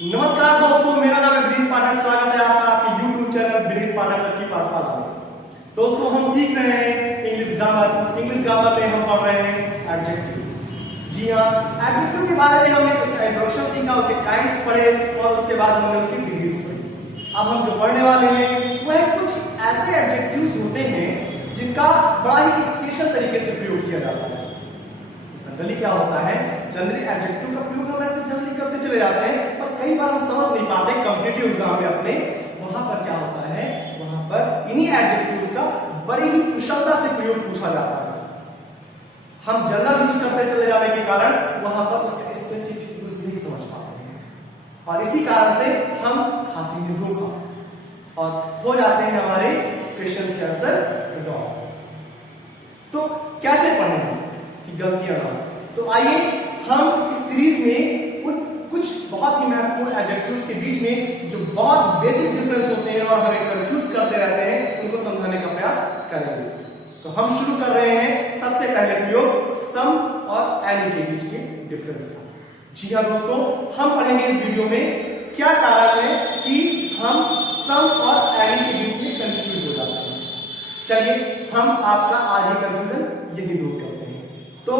नमस्कार दोस्तों, मेरा नाम है ब्रीथ पाठक। स्वागत है आपका आपके YouTube चैनल ब्रीथ पाठक सर की पाठशाला में। दोस्तों, हम सीख रहे हैं इंग्लिश ग्रामर। इंग्लिश ग्रामर में हम पढ़ रहे हैं एडजेक्टिव। जी हाँ, एडजेक्टिव के बारे में हमने उसका इंट्रोडक्शन सीखा, उसके काइंड्स पढ़े और उसके बाद हमने उसकी डिग्रीज पढ़ी। अब हम जो पढ़ने वाले हैं वो है कुछ ऐसे एडजेक्टिव्स होते हैं जिनका बड़ा ही स्पेशल तरीके से प्रयोग किया जाता है। जनरली क्या होता है, जनरली एडजेक्टिव का प्रयोग हम ऐसे जनरली करते चले जाते हैं और कई बार हम समझ नहीं पाते कॉम्पिटिटिव एग्जाम में अपने। वहां पर क्या होता है, वहां पर इन्हीं एडजेक्टिव्स का बड़ी ही कुशलता से प्रयोग पूछा जाता है। हम जनरल यूज करते चले जाने के कारण वहां पर उसका स्पेसिफिक यूज नहीं समझ पाते हैं और इसी कारण से हम खाते हैं धोखा और हो जाते हैं हमारे क्वेश्चन के आंसर रॉन्ग। तो कैसे पढ़ें कि गलतियां ना। तो आइए हम इस सीरीज में उन कुछ बहुत ही महत्वपूर्ण एडजेक्टिव्स के बीच में जो बहुत बेसिक डिफरेंस होते हैं और हमें कंफ्यूज करते रहते हैं उनको समझाने का प्रयास करेंगे। तो हम शुरू कर रहे हैं सबसे पहले प्रयोग सम और एनी के बीच के डिफरेंस का। जी हाँ दोस्तों, हम पढ़ेंगे इस वीडियो में क्या कारण है कि हम सम और एनी के बीच में कंफ्यूज हो जाते हैं। चलिए हम आपका आज ही कंफ्यूजन यही दूर करते हैं। तो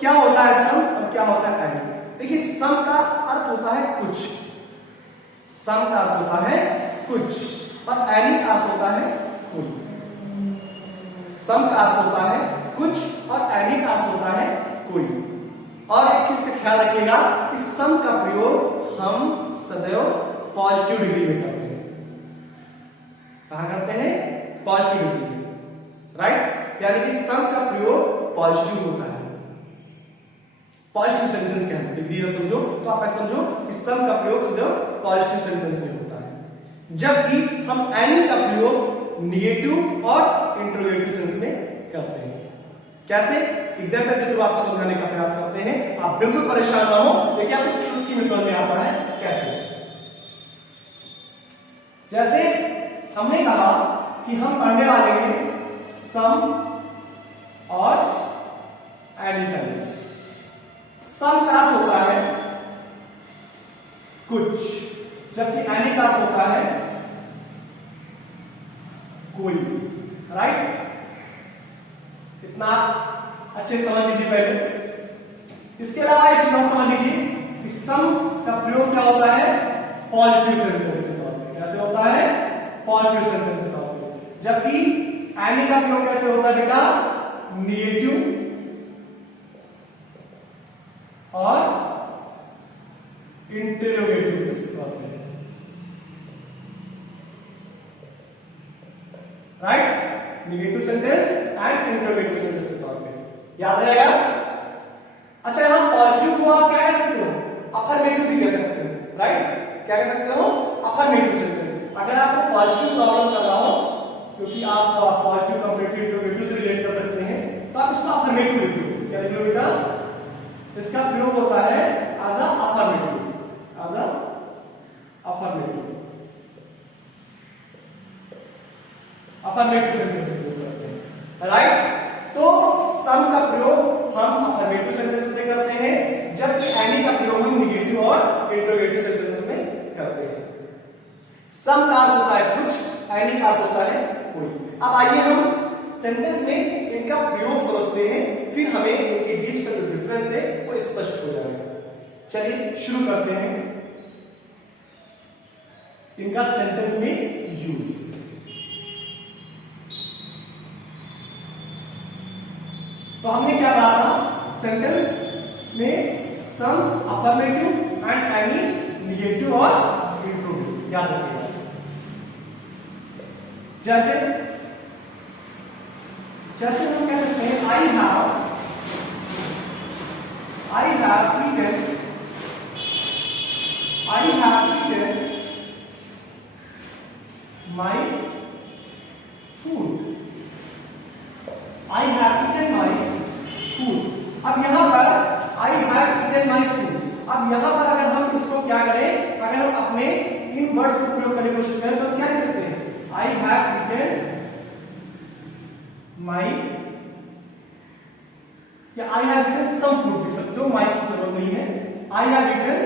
क्या होता है सम और क्या होता है एनी। देखिए, सम का अर्थ होता है कुछ, सम का अर्थ होता है कुछ और एनी का अर्थ होता है कोई। सम का अर्थ होता है कुछ और एनी का अर्थ होता है कोई। और एक चीज का ख्याल रखिएगा कि सम का प्रयोग हम सदैव पॉजिटिव डिग्री में करते हैं। कहां करते हैं? पॉजिटिव डिग्री में, राइट। यानी कि सम का प्रयोग पॉजिटिव होता है। पॉजिटिव सेंटेंस क्या है, डिग्री ना समझो तो आप ऐसा समझो कि सम का प्रयोग सदैव पॉजिटिव सेंटेंस में होता है, जबकि हम एनी का प्रयोग निगेटिव और इंटरोगेटिव सेंस में करते हैं। कैसे? एग्जांपल के थ्रू आपको समझाने का प्रयास करते हैं, आप बिल्कुल परेशान ना हो। देखिए आपको चुटकी में समझ में आता है कैसे। जैसे हमने कहा कि हम पढ़ने वाले हैं सम और एनी का यूज। सम का अर्थ होता है कुछ, जबकि एनी का अर्थ होता है कोई, राइट। इतना अच्छे समझ लीजिए पहले। इसके अलावा एक चीज और समझ लीजिए कि सम का प्रयोग क्या होता है, पॉजिटिव सेंटेंस के तौर पे। कैसे होता है? पॉजिटिव सेंटेंस के तौर पे। जबकि एनी का प्रयोग कैसे होता है बेटा? निगेटिव और इंटरोगेटिव के तौर पे, right. Negative sentence and interrogative sentence के तौर पे याद रहेगा। अच्छा, यहां पॉजिटिव को आप क्या कह सकते हो? अफर्मेटिव भी कह सकते हो, राइट। क्या कह सकते हो? Affirmative sentence. अगर आपको पॉजिटिव प्रॉब्लम कर रहा हो, क्योंकि आप पॉजिटिव कंपेरेटिव इंटरोगेटिव से रिलेट कर सकते हैं, तो आप इसको अफर्मेटिव लिखिए। क्या लिखिए बेटा? इसका प्रयोग होता है as a affirmative, as a affirmative, affirmative sentence में प्रयोग करते हैं, राइट। तो सम का प्रयोग हम अफर्मेटिव सेंटेंस में करते हैं, जबकि एनी का प्रयोग हम निगेटिव और इंटरोगेटिव सेंटेंसेस में करते हैं। सम का अर्थ होता है कुछ, एनी का अर्थ होता है कोई। अब आइए हम सेंटेंस में इनका प्रयोग समझते हैं, फिर हमें इनके बीच का जो डिफरेंस है वो स्पष्ट हो जाएगा। चलिए शुरू करते हैं इनका सेंटेंस में यूज। तो हमने क्या कहा था, सेंटेंस में सम अफर्मेटिव एंड एनी निगेटिव और इंटरोगेटिव, याद रखिएगा। जैसे हम कह सकते हैं I have eaten my food। I have eaten my food। अब यहां पर I have eaten my food, अब यहां पर अगर हम इसको क्या करें, अगर हम अपने इन वर्ड्स को प्रयोग करने की कोशिश करें तो हम क्या लिख सकते हैं? I have eaten my, या I have eaten some food लिख सकते हो, my की जरूरत नहीं है। I have eaten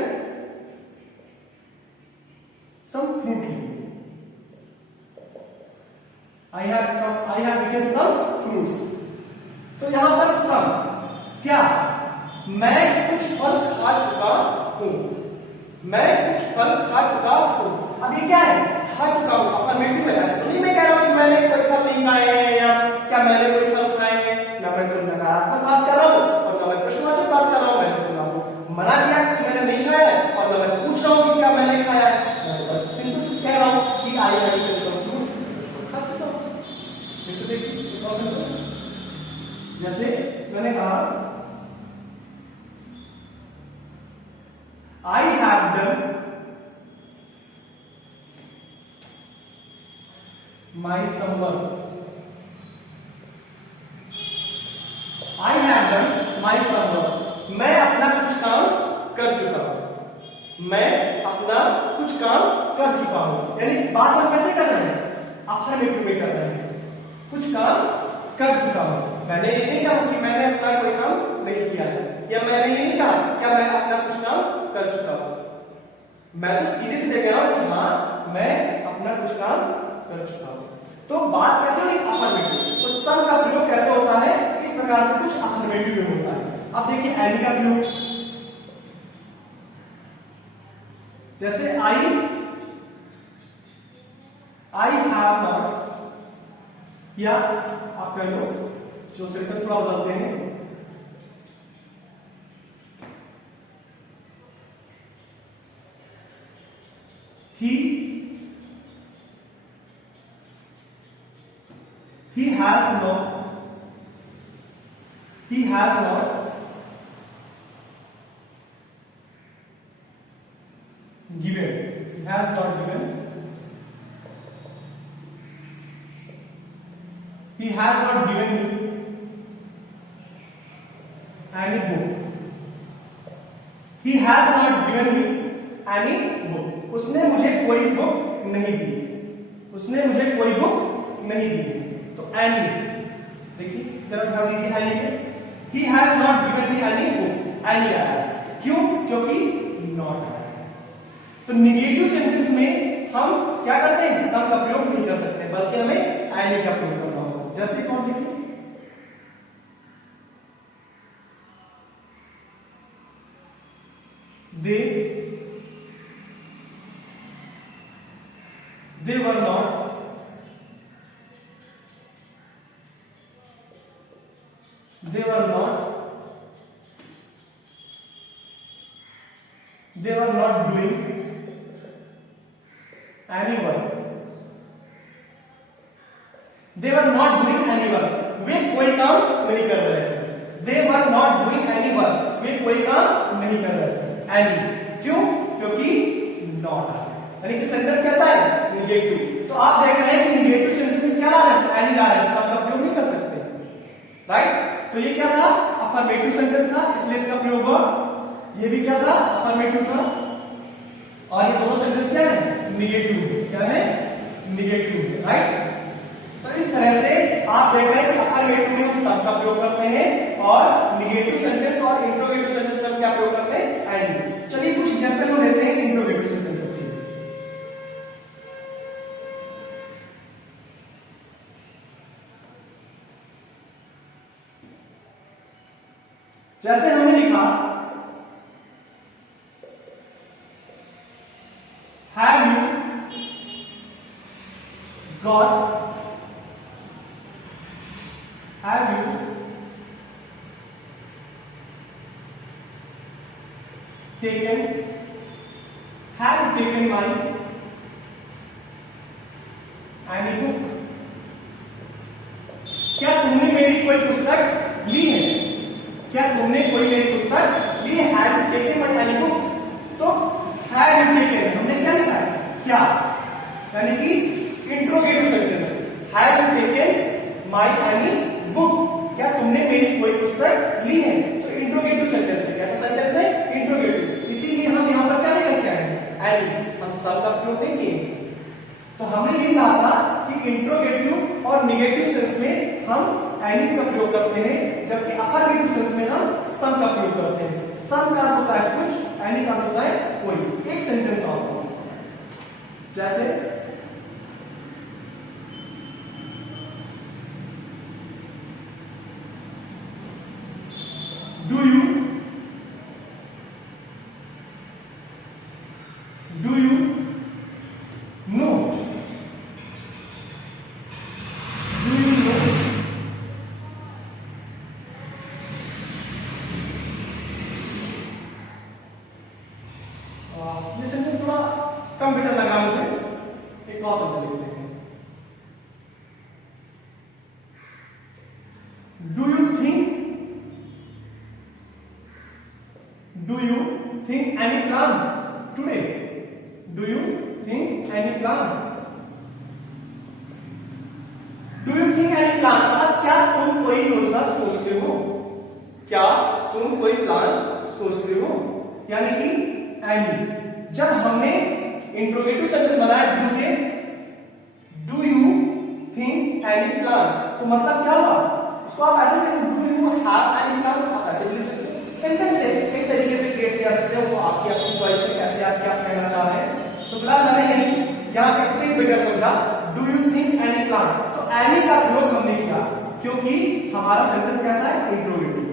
some fruit. I have eaten some fruits. तो यहां पर some क्या, मैं कुछ फल खा चुका हूं, मैं कुछ फल खा चुका हूं। अब ये क्या है, खा चुका हूं, अफर्मेटिव है। ऐसा नहीं मैं कह रहा हूं कि मैंने कोई फल नहीं खाए हैं या क्या मैंने कोई फल खाए हैं, ना मैं तो नकारात्मक बात कर रहा हूं और ना मैं प्रश्नवाचक बात कर रहा हूं। मैंने तो मना किया कि मैंने नहीं खाया है और ना मैं पूछ रहा हूं कि क्या मैंने खाया है, मैं तो बस सिंपल से कह रहा हूं कि I have eaten some fruits, खा चुका हूं। जैसे मैंने कहा I have done my some work. I have done my some work. मैं अपना कुछ काम कर चुका हूं, मैं अपना कुछ काम कर चुका हूं। यानी बात हम कैसे कर रहे हैं, अफर्मेटिव में कर रहे हैं, कुछ काम कर चुका हूं। मैंने ये नहीं कहा कि मैंने अपना कोई काम नहीं किया है, या मैंने ये नहीं कहा क्या मैं अपना कुछ काम कर चुका हूं। मैं तो सीधे सीधे कह रहा हूं कि हाँ मैं अपना कुछ काम कर चुका हूं। तो बात कैसे हुई, अफर्मेटिव। तो सम का प्रयोग कैसे होता है, इस प्रकार से कुछ अफर्मेटिव में होता है। अब देखिए एनी का प्रयोग, जैसे आई हैव नॉट, या आप कह लो जो सेंटेंस थोड़ा बदलते हैं, he has not given, he has not given me any book, he has not given me any book, उसने मुझे कोई बुक नहीं दी, उसने मुझे कोई बुक नहीं दी। तो एनी, देखिए जरा ध्यान दीजिए एनी पे, he has not given me any book, any आया, क्यों, क्योंकि नॉट आया। तो निगेटिव सेंटेंस में हम क्या करते हैं, सम का प्रयोग नहीं कर सकते, बल्कि हमें एनी का प्रयोग करना होगा। जैसे कौन, देखिए they were not doing any work, they were not doing any work, वे कोई काम नहीं कर रहे थे। they were not doing any work, वे कोई काम नहीं कर रहे थे। any, क्यों, क्योंकि not है, यानी कि सेंटेंस कैसा है, निगेटिव। तो आप देख रहे हैं कि निगेटिव सेंटेंस में क्या ला रहे हैं, एनी ला रहे हैं, सब का प्रयोग नहीं कर सकते, राइट। तो ये क्या था, अफर्मेटिव सेंटेंस था, इसलिए इसका प्रयोग हुआ। ये भी क्या था, अफर्मेटिव था, और ये दोनों सेंटेंस क्या है, निगेटिव, क्या है, निगेटिव, राइट। तो इस तरह से आप देख रहे हैं कि अफर्मेटिव में हम सब का प्रयोग करते हैं और निगेटिव सेंटेंस और इंट्रोगेटिव सेंटेंस में क्या प्रयोग करते हैं, एनी। चलिए कुछ एग्जांपल हम लेते हैं इंट्रोगेटिव सेंटेंसेस के। जैसे हमने लिखा have you got, have you taken, have you taken my any book, क्या तुमने मेरी कोई पुस्तक ली है, क्या तुमने कोई मेरी पुस्तक ली है, have you taken my any book. तो हैव यू टेकन हमने क्या लिखा है, क्या, यानी कि interrogative sentence, have you taken my any book, क्या तुमने मेरी कोई पुस्तक ली है। तो इंट्रोगेटिव सेंटेंस है, कैसा सेंटेंस है, इंट्रोगेटिव, इसीलिए हम यहां पर क्या लेकर के आए हैं, एनी, हम सब का प्रयोग नहीं किए। तो हमने ये कहा था कि इंट्रोगेटिव और निगेटिव सेंस में हम एनी का प्रयोग करते हैं, जबकि अफर्मेटिव सेंस में हम सम का प्रयोग करते हैं। सम का होता है कुछ, एनी का होता है कोई। एक सेंटेंस और जैसे do you know, do you know, ये सेंटेंस थोड़ा कम बेटर लगा मुझे, एक और शब्द लिखते हैं। Do you think any plan today, do you think any plan, do you think any plan, क्या तुम कोई योजना सोचते हो, क्या तुम कोई प्लान सोचते हो, यानी कि एनी। जब हमने इंट्रोगेटिव सेंटेंस बनाया डू से, do you think any plan, तो मतलब क्या हुआ, इसको आप ऐसे लिख सकते, do you have any plan, आप ऐसे भी लिख सकते हो। सेंटेंस से कई तरीके से क्रिएट किया सकते हो, वो आपकी अपनी चॉइस है, कैसे आप क्या कहना चाह रहे हैं। तो फिलहाल मैंने यही यहाँ पे इसे बेटर समझा, do you think any plan, तो एनी का प्रयोग हमने किया क्योंकि हमारा सेंटेंस कैसा है, इंट्रोगेटिव।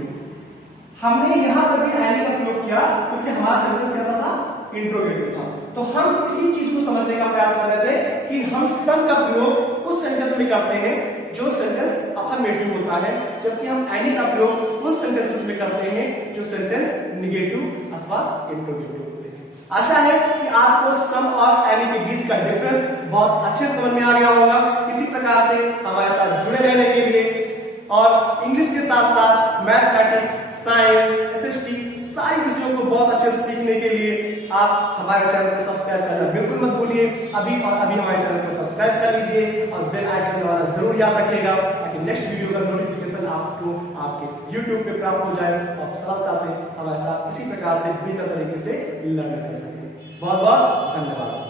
हमने यहां पर भी एनी का प्रयोग किया क्योंकि हमारा सेंटेंस कैसा था, इंट्रोगेटिव था। तो हम इसी चीज को समझने का प्रयास कर रहे थे कि हम सम का प्रयोग उस सेंटेंस में करते हैं जो सेंटेंस अफर्मेटिव होता है, जबकि हम एनी का प्रयोग उन सेंटेंसेस में करते हैं जो सेंटेंस निगेटिव अथवा इंट्रोगेटिव होते हैं। आशा है कि आपको सम और एनी के बीच का डिफरेंस बहुत अच्छे समझ में आ गया होगा। इसी प्रकार से हमारे साथ जुड़े रहने के लिए और इंग्लिश के साथ साथ मैथमेटिक्स, साइंस, एसएसटी सारी विषयों को बहुत अच्छे से सीखने के लिए आप हमारे चैनल को सब्सक्राइब करना बिल्कुल मत भूलिए। अभी और अभी हमारे चैनल को सब्सक्राइब कर लीजिए और बेल आइकन दबाना जरूर याद रखिएगा ताकि नेक्स्ट वीडियो का नोटिफिकेशन आपको आपके YouTube पे प्राप्त हो जाए और सरलता से हमारे साथ इसी प्रकार से बेहतर तरीके से लर्न कर सकें। बहुत बहुत धन्यवाद।